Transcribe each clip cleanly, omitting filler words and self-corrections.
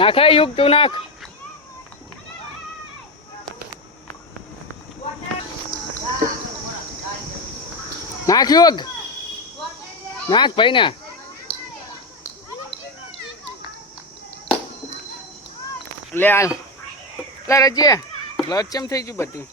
નાખે યુગ તું નાખ. નાખ યુગ નાખ ભાઈ ને. લે હાલ લે રજીએ બ્લડ ચેમ થઈ ગયું બધું.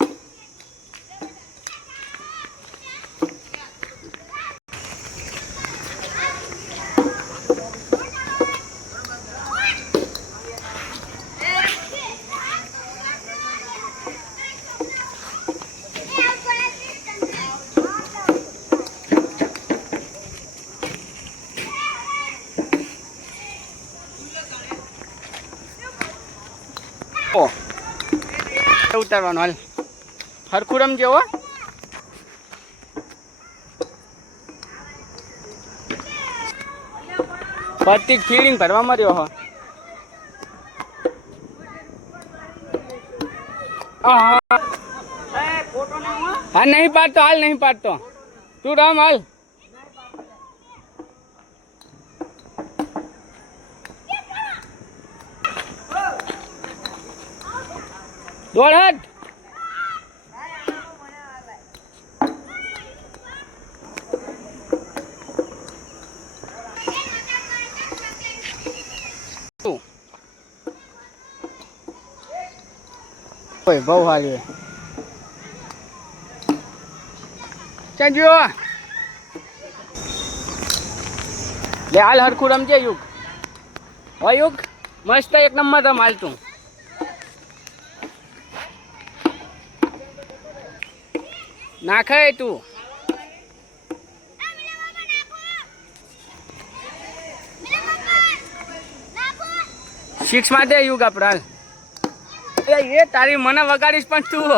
ઉતારવાનું હાલ હરખું રમજે હો. પતિક ફીડિંગ ભરવા મળ્યો હો. હા નહીં પાડતો હાલ નહીં પાડતો તું રમ હાલ. દોડ હટ. ઓય બહુ હારી ચાંજો લે હાલ હરખું રમજે યુગ. હો યુગ મસ્ત એક નંબર રમ હાલ તું. નાખે તું સિક્સ માં દે યુગ આપડે હાલ. એ તારી મને વગાડીશ પણ તું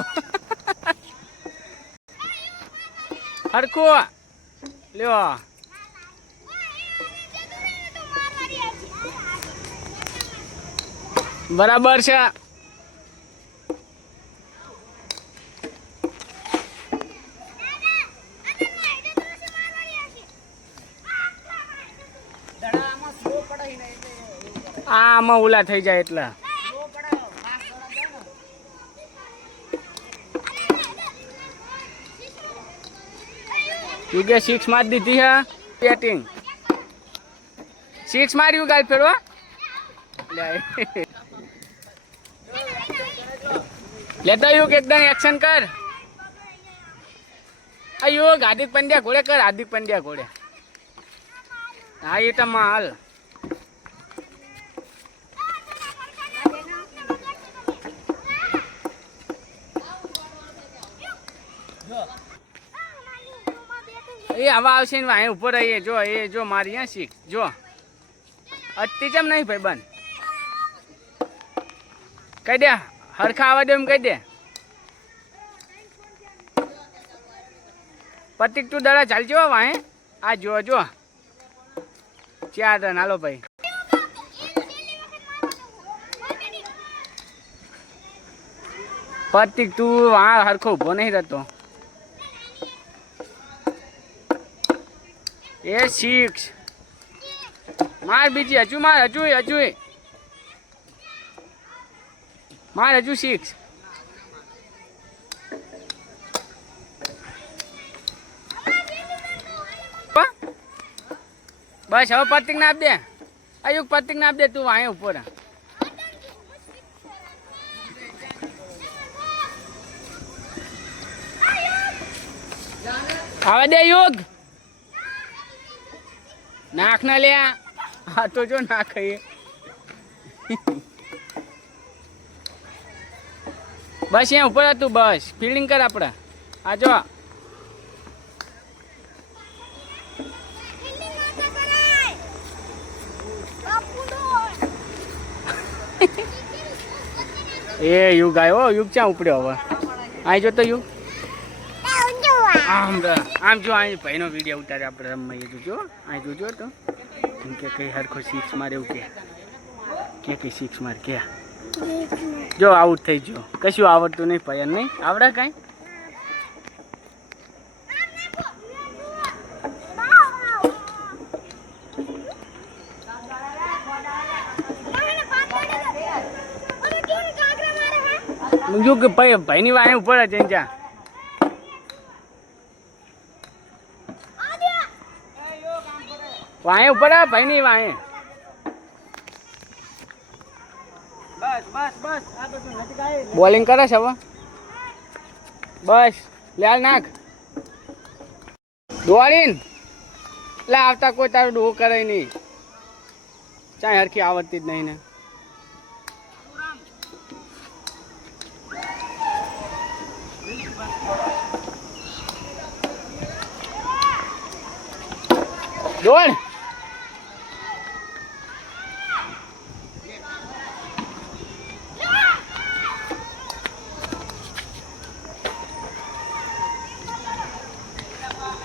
હરખું લ્યો. બરાબર છે. આમાં ઓલા થઈ જાય એટલે યુગે સિક્સ માર દીધી હે. બેટિંગ સિક્સ માર્યું ગાલ ફેરવા. લેતા યુગ એકદમ એક્શન કર. આ યુગ હાર્દિક પંડ્યા ઘોડે કર. હાર્દિક પંડ્યા ઘોડે હા એ ટમા હાલ. એ હવા આવશે ને વાહે ઉપર રહીએ. જો એ જો મારી અહીંયા શીખ જો અતિ ચમ નહીં ભાઈ બન કહી દે હરખા આવવા દે એમ કહી દે. પતિક તું દડા ચાલજો વાહે. આ જો જો 4 રન હાલો ભાઈ. પતિક તું હા હરખો ઉભો નહીં રહેતો. એ સિક્સ માર બીજી હજુ માર હજુ માર હજુ સિક્સ. બસ હવે પતિક ના આપ દે. અયુગ પતિક ના આપ દે તું વાંહે ઉપર. હવે દે યુગ નાખ ના લે. હા તો જો નાખ બસ અહીંયા ઉપર હતું. બસ ફિલ્ડિંગ કર આપણે. આ જો એ યુગ આવ્યો. યુગ ક્યાં ઉપડ્યો હવે. અહીં જો તો યુગ આમ જો અહીં ભાઈનો વિડીયો ઉતારે આપણે રમવાઈએ જોજો. અહીં જોજો તો એમ કે કઈ હરખો સિક્સ મારે એવું કે કઈ સિક્સ માર કે જો આઉટ થઈ ગયો. કશું આવડતું નહીં ભાઈ નહીં આવડે કાંઈ. કીધું કે ભાઈની વાંહે ઉપર જ ત્યાં વાંહે ઉપર આ ભાઈની વાંહે બોલિંગ કરે છે હવે બસ લાલ નાખ દોડીને એટલે આવતા કોઈ તારું ડોહ કરે નહીં ચાય હરખી આવડતી જ નહીં ને દોડ